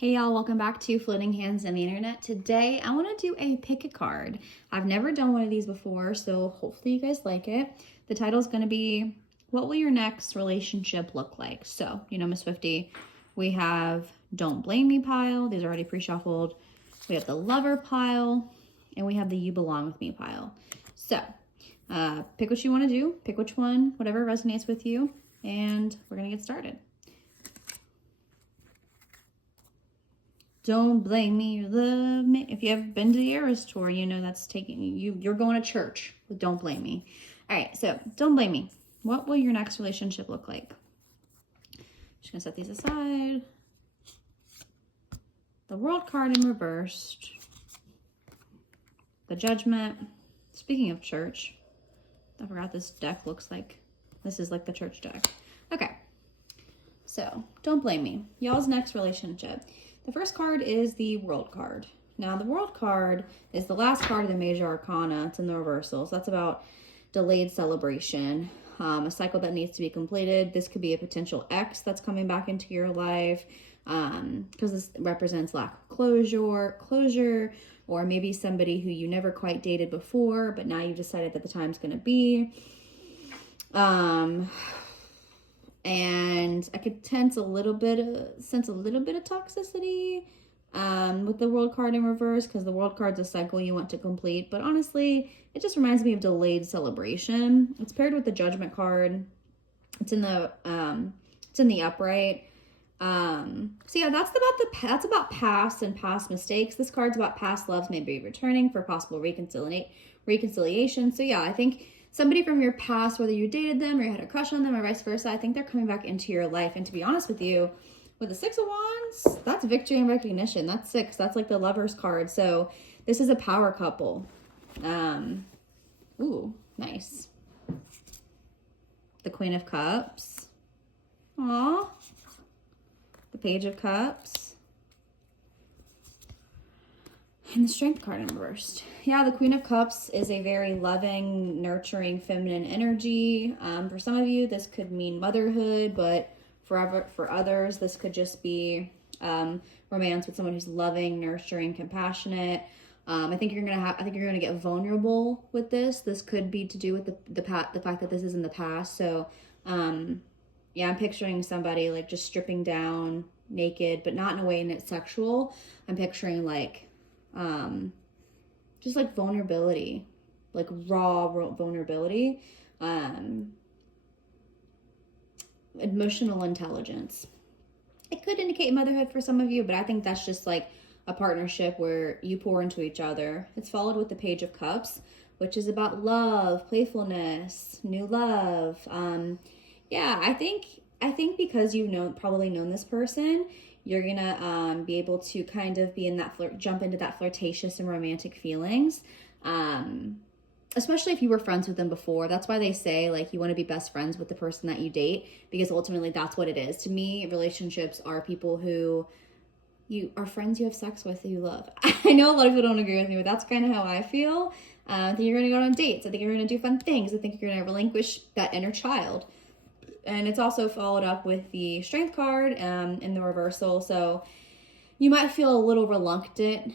Hey y'all, welcome back to Floating Hands and the Internet. Today I want to do a pick a card. I've never done one of these before, so hopefully you guys like it. The title is going to be, what will your next relationship look like? So, Miss Swifty, we have Don't Blame Me pile. These are already pre-shuffled. We have the Lover pile, and we have the You Belong With Me pile. So, pick what you want to do. Pick which one, whatever resonates with you, and we're going to get started. Don't blame me, you love me. If you have been to the Eras tour, you know that's taking you're going to church with Don't Blame Me. All right, so don't blame me. What will your next relationship look like? Just gonna set these aside. The World card in reversed. The Judgment. Speaking of church, I forgot this deck looks like. This is like the church deck. Okay, so don't blame me. Y'all's next relationship. The first card is the World card. Now, the World card is the last card of the Major Arcana. It's in the reversal. So that's about delayed celebration, a cycle that needs to be completed. This could be a potential ex that's coming back into your life because this represents lack of closure, or maybe somebody who you never quite dated before, but now you've decided that the time's going to be. And I could sense a little bit of toxicity with the World card in reverse, because the World card's a cycle you want to complete. But honestly, it just reminds me of delayed celebration. It's paired with the Judgment card. It's in the upright. So yeah, that's about past and past mistakes. This card's about past loves maybe returning for possible reconciliation. So yeah, I think somebody from your past, whether you dated them or you had a crush on them or vice versa, I think they're coming back into your life. And to be honest with you, with the Six of Wands, that's victory and recognition. That's 6. That's like the Lover's card. So this is a power couple. Ooh, nice. The Queen of Cups. Aw. The Page of Cups. And the Strength card in reversed. Yeah, the Queen of Cups is a very loving, nurturing, feminine energy. For some of you, this could mean motherhood, but for others, this could just be romance with someone who's loving, nurturing, compassionate. I think you're gonna get vulnerable with this. This could be to do with the fact that this is in the past. So, yeah, I'm picturing somebody like just stripping down naked, but not in a way that's sexual. I'm picturing like just like vulnerability, like raw vulnerability, emotional intelligence. It could indicate motherhood for some of you, but I think that's just like a partnership where you pour into each other. It's followed with the Page of Cups, which is about love, playfulness, new love. Yeah, I think because you've probably known this person, you're gonna be able to kind of be in that jump into that flirtatious and romantic feelings, especially if you were friends with them before. That's why they say like you want to be best friends with the person that you date, because ultimately that's what it is. To me, relationships are people who you are friends you have sex with, that you love. I know a lot of people don't agree with me, but that's kind of how I feel. I think you're gonna go on dates. I think you're gonna do fun things. I think you're gonna relinquish that inner child. And it's also followed up with the Strength card in the reversal. So you might feel a little reluctant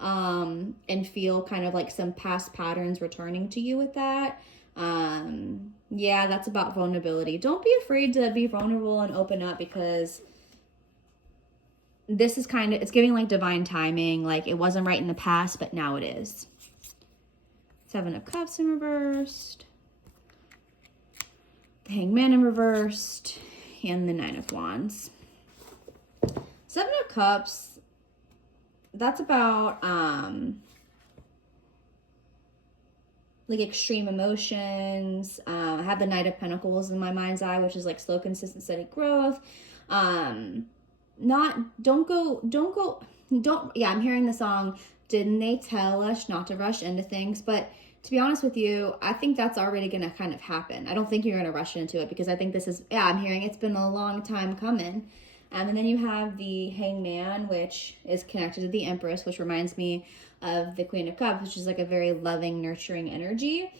and feel kind of like some past patterns returning to you with that. Yeah, that's about vulnerability. Don't be afraid to be vulnerable and open up, because this is it's giving like divine timing. Like it wasn't right in the past, but now it is. 7 of Cups in reversed. The Hangman in reversed, and the 9 of Wands. 7 of Cups, that's about like extreme emotions. I have the Knight of Pentacles in my mind's eye, which is like slow, consistent, steady growth. Yeah, I'm hearing the song, didn't they tell us not to rush into things? But to be honest with you, I think that's already going to kind of happen. I don't think you're going to rush into it, because I think this is, I'm hearing it's been a long time coming. And then you have the Hangman, which is connected to the Empress, which reminds me of the Queen of Cups, which is like a very loving, nurturing energy.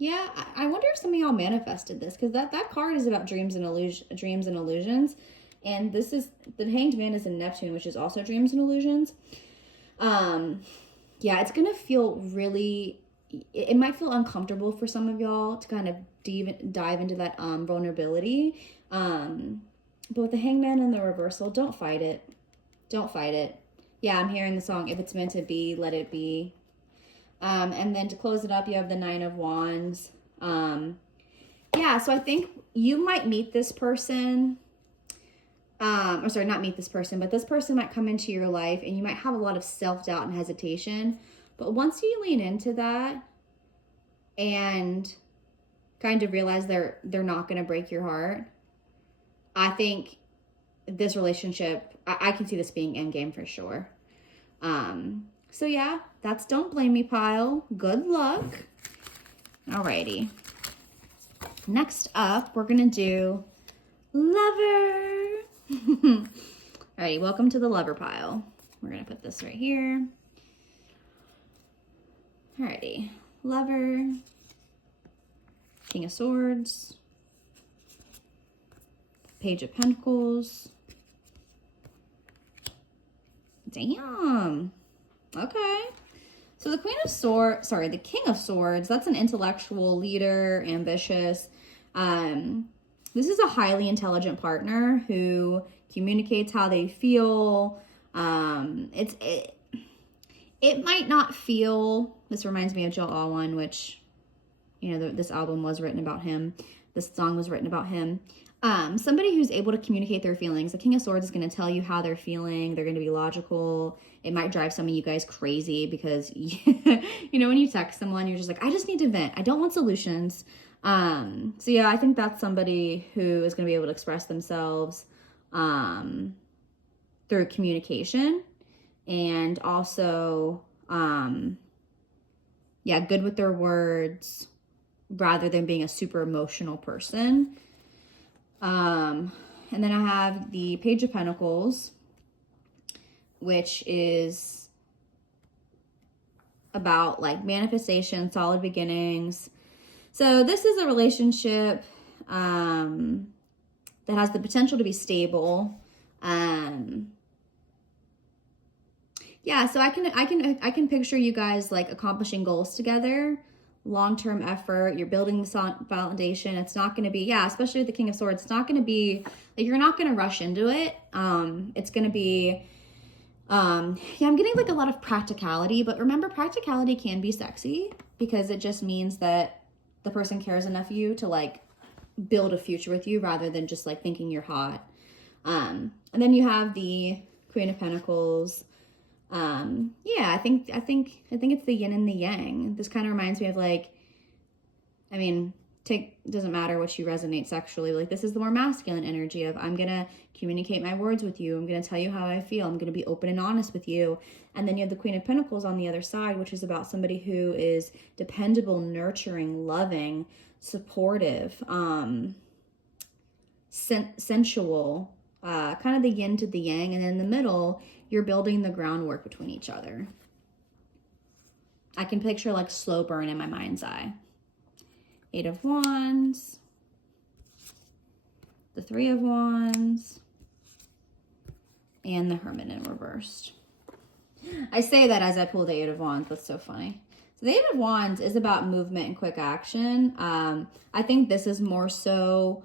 Yeah, I wonder if some of y'all manifested this, because that card is about dreams and illusions. And this is, the Hanged Man is in Neptune, which is also dreams and illusions. Yeah, it's gonna feel really, it might feel uncomfortable for some of y'all to kind of dive into that vulnerability. But with the Hangman and the reversal, don't fight it. Don't fight it. Yeah, I'm hearing the song, if it's meant to be, let it be. And then to close it up, you have the Nine of Wands. Yeah, so I think you might meet this person. Or sorry, not meet this person, but this person might come into your life and you might have a lot of self-doubt and hesitation. But once you lean into that and kind of realize they're not going to break your heart, I think this relationship, I can see this being endgame for sure. So yeah, that's Don't Blame Me pile. Good luck. Alrighty. Next up, we're going to do Lover. Alrighty, welcome to the Lover pile. We're going to put this right here. Alrighty. Lover. King of Swords. Page of Pentacles. Damn. Okay. So the the King of Swords, that's an intellectual leader, ambitious. This is a highly intelligent partner who communicates how they feel. It might not feel, this reminds me of Joe Alwyn, which, you know, this album was written about him. This song was written about him. Somebody who's able to communicate their feelings. The King of Swords is going to tell you how they're feeling. They're going to be logical. It might drive some of you guys crazy because, you know, when you text someone, you're just like, I just need to vent. I don't want solutions. So yeah, I think that's somebody who is going to be able to express themselves, through communication and also, yeah, good with their words rather than being a super emotional person. And then I have the Page of Pentacles, which is about like manifestation, solid beginnings. So this is a relationship that has the potential to be stable. Yeah, so I can picture you guys like accomplishing goals together. Long-term effort, you're building the foundation. It's not going to be, yeah, especially with the King of Swords, it's not going to be like, you're not going to rush into it. It's going to be, yeah, I'm getting like a lot of practicality, but remember, practicality can be sexy because it just means that the person cares enough of you to like build a future with you rather than just like thinking you're hot. And then you have the Queen of Pentacles. Yeah, I think it's the yin and the yang. This kind of reminds me of like, I mean, doesn't matter what you resonate sexually. Like, this is the more masculine energy of, I'm going to communicate my words with you. I'm going to tell you how I feel. I'm going to be open and honest with you. And then you have the Queen of Pentacles on the other side, which is about somebody who is dependable, nurturing, loving, supportive, sensual, kind of the yin to the yang. And then in the middle, you're building the groundwork between each other. I can picture like slow burn in my mind's eye. Eight of Wands, the Three of Wands, and the Hermit in reversed. I say that as I pull the Eight of Wands. That's so funny. So the Eight of Wands is about movement and quick action. I think this is more so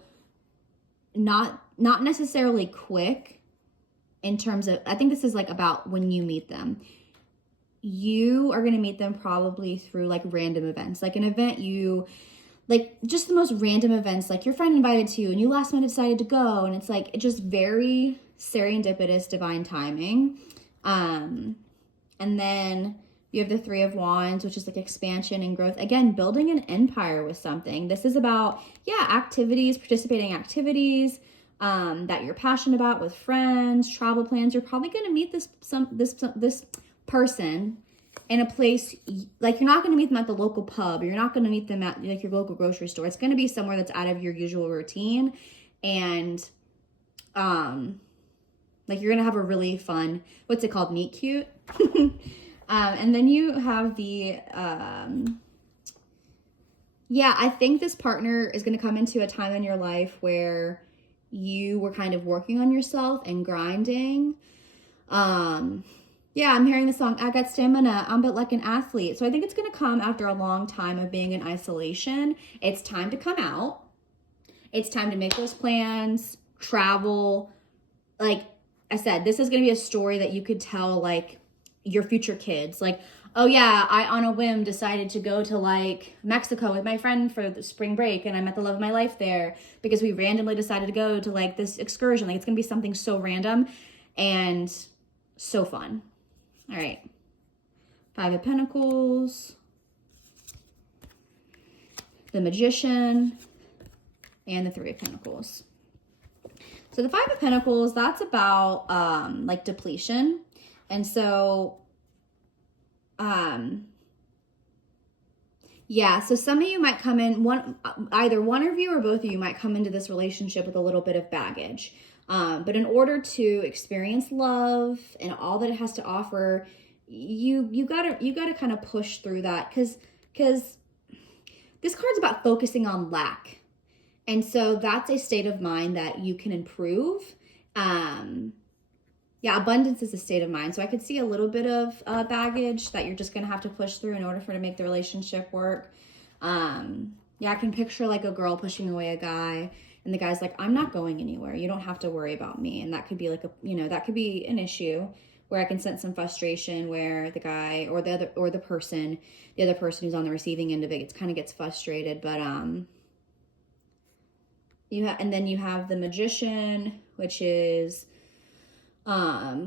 not necessarily quick in terms of, I think this is like about when you meet them. You are going to meet them probably through like random events, like an event like just the most random events, like your friend invited to you and you last minute decided to go. And it's like, it's just very serendipitous, divine timing. And then you have the Three of Wands, which is like expansion and growth. Again, building an empire with something. This is about, yeah, activities, participating activities, that you're passionate about with friends, travel plans. You're probably going to meet this person in a place, like you're not going to meet them at the local pub. You're not going to meet them at like your local grocery store. It's going to be somewhere that's out of your usual routine. And, like you're going to have a really fun, what's it called? Meet cute. And then you have the, yeah, I think this partner is going to come into a time in your life where you were kind of working on yourself and grinding. Yeah, I'm hearing the song, I got stamina, I'm but like an athlete. So I think it's going to come after a long time of being in isolation. It's time to come out. It's time to make those plans, travel. Like I said, this is going to be a story that you could tell like your future kids. Like, oh yeah, I on a whim decided to go to like Mexico with my friend for the spring break and I met the love of my life there because we randomly decided to go to like this excursion. Like it's going to be something so random and so fun. All right. 5 of Pentacles, the Magician, and the 3 of Pentacles. So the 5 of Pentacles, that's about like depletion. And so, yeah, so some of you might come in, either one of you or both of you might come into this relationship with a little bit of baggage. But in order to experience love and all that it has to offer, you gotta kind of push through that because this card's about focusing on lack. And so that's a state of mind that you can improve. Yeah, abundance is a state of mind. So I could see a little bit of baggage that you're just going to have to push through in order for it to make the relationship work. Yeah, I can picture like a girl pushing away a guy and the guy's like, I'm not going anywhere. You don't have to worry about me. And that could be like that could be an issue where I can sense some frustration where the guy or the other person who's on the receiving end of it gets frustrated. But and then you have the Magician, which is yeah,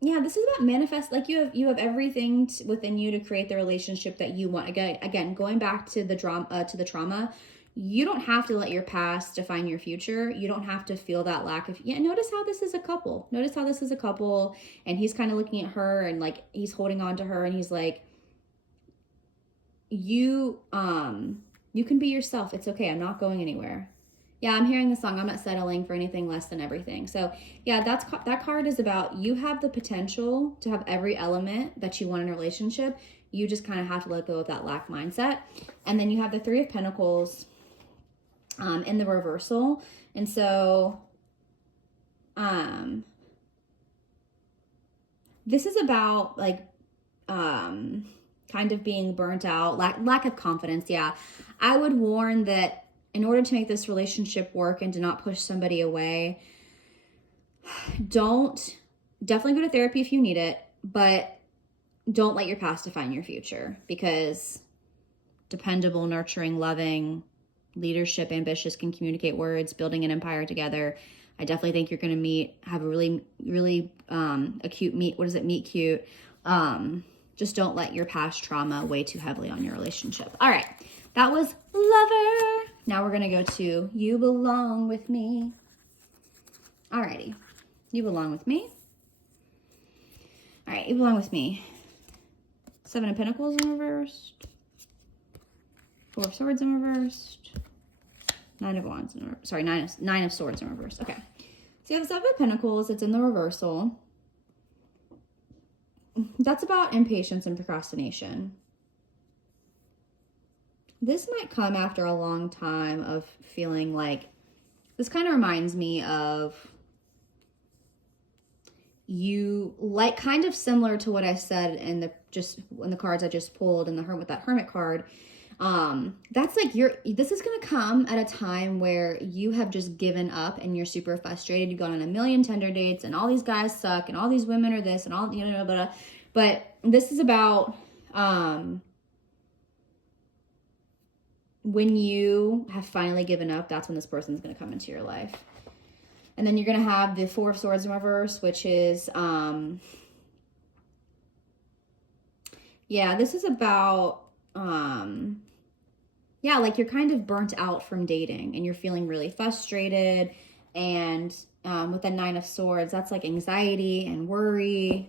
this is about manifest. Like you have everything within you to create the relationship that you want. Again, going back to the trauma, you don't have to let your past define your future. You don't have to feel that lack of. Yeah, notice how this is a couple. Notice how this is a couple, and he's kind of looking at her and like he's holding on to her, and he's like, you can be yourself. It's okay. I'm not going anywhere. Yeah, I'm hearing the song, I'm not settling for anything less than everything. So yeah, that card is about you have the potential to have every element that you want in a relationship. You just kind of have to let go of that lack mindset. And then you have the 3 of Pentacles in the reversal. And so this is about like kind of being burnt out, lack of confidence. Yeah, I would warn that in order to make this relationship work and to not push somebody away, definitely go to therapy if you need it, but don't let your past define your future, because dependable, nurturing, loving, leadership, ambitious, can communicate words, building an empire together. I definitely think you're going to have a really, really acute meet cute. Just don't let your past trauma weigh too heavily on your relationship. All right. That was Lover. Now we're going to go to You Belong With Me. Alrighty. You belong with me. All right. You belong with me. 7 of Pentacles in reversed. 4 of Swords in reversed. 9 of Wands in reversed. Sorry, 9 of Swords in reversed. Okay. So you have the 7 of Pentacles. It's in the reversal. That's about impatience and procrastination. This might come after a long time of feeling like, this kind of reminds me of you, like kind of similar to what I said in the cards I just pulled in the Hermit card. That's like this is going to come at a time where you have just given up and you're super frustrated. You've gone on a million Tinder dates and all these guys suck and all these women are this and all, but this is about, when you have finally given up, that's when this person's going to come into your life. And then you're going to have the 4 of Swords in reverse, which is, yeah, this is about, yeah, like you're kind of burnt out from dating and you're feeling really frustrated. And with the 9 of Swords, that's like anxiety and worry.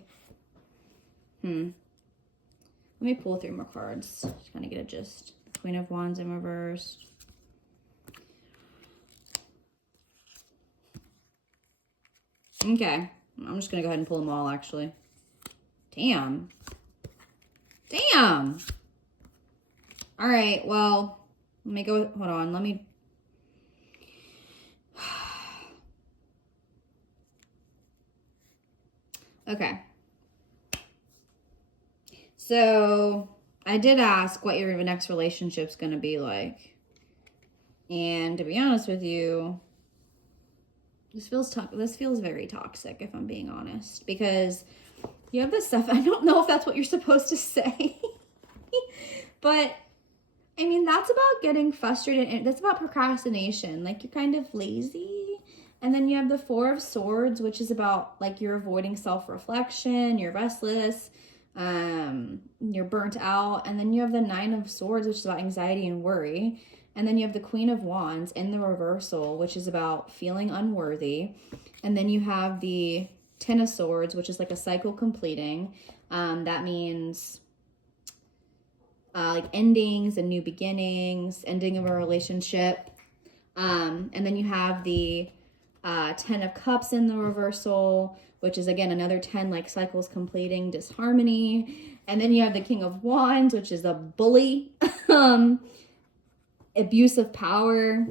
Let me pull 3 more cards. Just kind of get a gist. Queen of Wands in reverse. Okay. I'm just going to go ahead and pull them all, actually. Damn. All right. Well, let me go. Hold on. Okay. So I did ask what your next relationship's going to be like. And to be honest with you, this feels very toxic, if I'm being honest, because you have this stuff. I don't know if that's what you're supposed to say, but I mean, that's about getting frustrated, and that's about procrastination. Like, you're kind of lazy. And then you have the Four of Swords, which is about like you're avoiding self-reflection, you're restless, you're burnt out. And then you have the Nine of Swords, which is about anxiety and worry. And then you have the Queen of Wands in the reversal, which is about feeling unworthy. And then you have the Ten of Swords, which is like a cycle completing. That means like endings and new beginnings, ending of a relationship. And then you have the Ten of Cups in the reversal, which is again another 10 like cycles completing, disharmony. And then you have the King of Wands, which is a bully, abuse of power.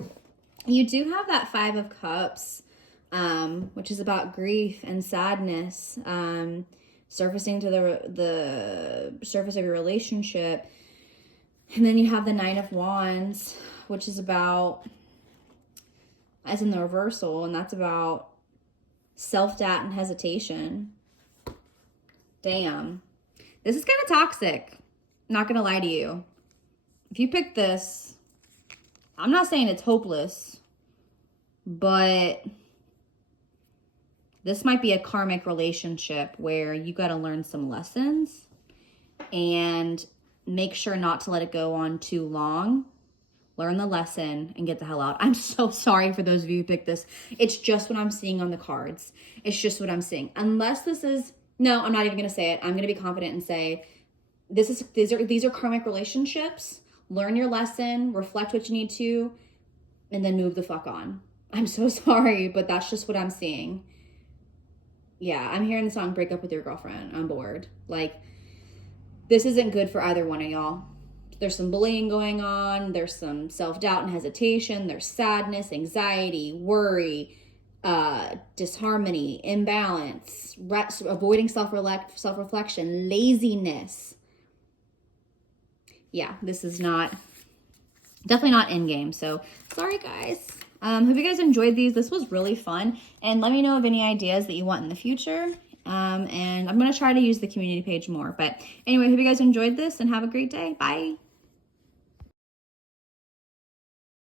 You do have that Five of Cups, which is about grief and sadness, surfacing to the surface of your relationship. And then you have the Nine of Wands, which is about, as in the reversal, and that's about self-doubt and hesitation. Damn. This is kind of toxic. Not gonna lie to you. If you pick this, I'm not saying it's hopeless, but this might be a karmic relationship where you got to learn some lessons and make sure not to let it go on too long. Learn the lesson and get the hell out. I'm so sorry for those of you who picked this. It's just what I'm seeing on the cards. It's just what I'm seeing. Unless this is, no, I'm not even going to say it. I'm going to be confident and say, these are karmic relationships. Learn your lesson, reflect what you need to, and then move the fuck on. I'm so sorry, but that's just what I'm seeing. Yeah, I'm hearing the song Break Up With Your Girlfriend. I'm bored. Like, this isn't good for either one of y'all. There's some bullying going on. There's some self-doubt and hesitation. There's sadness, anxiety, worry, disharmony, imbalance, avoiding self-reflection, laziness. Yeah, this is definitely not in game. So sorry, guys. Hope you guys enjoyed these. This was really fun. And let me know of any ideas that you want in the future. And I'm going to try to use the community page more. But anyway, hope you guys enjoyed this and have a great day. Bye.